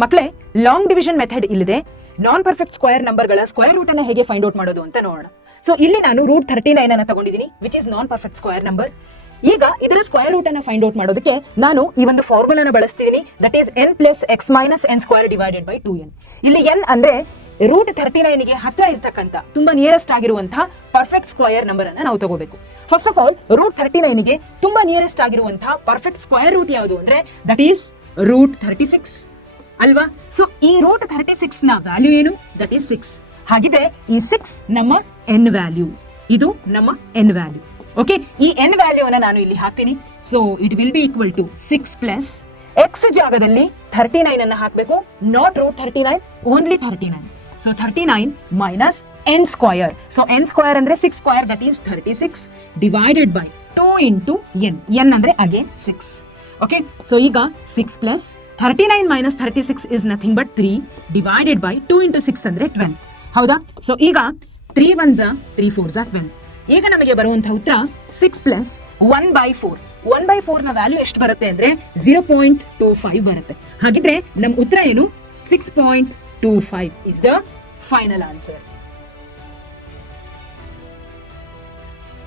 ಮಕ್ಕಳೇ, long division method ಇಲ್ಲಿದೆ. ನಾನ್ perfect square ನಂಬರ್ಗಳ square root ಅನ್ನ ಹೇಗೆ ಫೈಂಡ್ ಔಟ್ ಮಾಡೋದು ಅಂತ ನೋಡೋಣ. ಸೊ ಇಲ್ಲಿ ನಾನು ರೂಟ್ 39 ಅನ್ನ ತಗೊಂಡಿದ್ದೀನಿ, which is non perfect square number. ಈಗ ಇದರ ಸ್ಕ್ವೇರ್ ರೂಟ್ ಅನ್ನ ಫೈಂಡ್ ಔಟ್ ಮಾಡೋದಕ್ಕೆ ನಾನು ಈ ಒಂದು ಫಾರ್ಮುಲಾನ ಬಳಸ್ತಿದ್ದೀನಿ, that is n plus x minus n square divided by 2n. ಇಲ್ಲಿ n ಅಂದ್ರೆ ರೂಟ್ 39 ಗೆ ಹತ್ರ ಇರ್ತಕ್ಕಂಥ ತುಂಬಾ ನಿಯರೆಸ್ಟ್ ಆಗಿರುವಂತಹ ಪರ್ಫೆಕ್ಟ್ ಸ್ಕ್ವೇರ್ ನಂಬರ್ ಅನ್ನ ನಾವು ತಗೋಬೇಕು. ಫಸ್ಟ್ ಆಫ್ ಆಲ್, ರೂಟ್ 39 ಗೆ ತುಂಬಾ ನಿಯರೆಸ್ಟ್ ಆಗಿರುವಂತಹ ಪರ್ಫೆಕ್ಟ್ ಸ್ಕ್ವೇರ್ ರೂಟ್ ಯಾವುದು ಅಂದ್ರೆ ದಟ್ ಈಸ್ ರೂಟ್ 36 ಅಲ್ವಾ. ಸೊ ಈ ರೂಟ್ 36 ನ ವ್ಯಾಲ್ಯೂ ಏನು? That is 6. ಹಾಗಿದ್ರೆ ಈ 6 ನಮ್ಮ ಎನ್ ವ್ಯಾಲ್ಯೂ, ಇದು ನಮ್ಮ ಎನ್ ವ್ಯಾಲ್ಯೂ. ಓಕೆ, ಈ ಎನ್ ವ್ಯಾಲ್ಯೂ ಅನ್ನ ನಾನು ಇಲ್ಲಿ ಹಾಕ್ತೀನಿ. So it will be equal to 6 plus x ಜಾಗದಲ್ಲಿ 39 ಅನ್ನ ಹಾಕಬೇಕು, not root 39, only 39. So 39 minus n square. So n square ಅಂದ್ರೆ 6 square, that is 36 divided by 2 into n. N ಅಂದ್ರೆ ಅಗೇನ್ 6. ಓಕೆ, ಸೊ ಈಗ 6 plus 39 minus 36 is nothing but 3 divided by 2 into 6 ಅಂದ್ರೆ 12. ಹೌದಾ? So ಈಗ 3 1 3 4 12. ಈಗ ನಮಗೆ ಬರುವಂತಹ ಉತ್ತರ 6 ಪ್ಲಸ್ 1/4. 1/4 ನ ವ್ಯಾಲ್ಯೂ ಎಷ್ಟು ಬರುತ್ತೆ ಅಂದ್ರೆ 0.25 ಬರುತ್ತೆ. ಹಾಗಿದ್ರೆ ನಮ್ಮ ಉತ್ತರ ಏನು? 6.25 ಇಸ್ ದ ಫೈನಲ್ ಆನ್ಸರ್.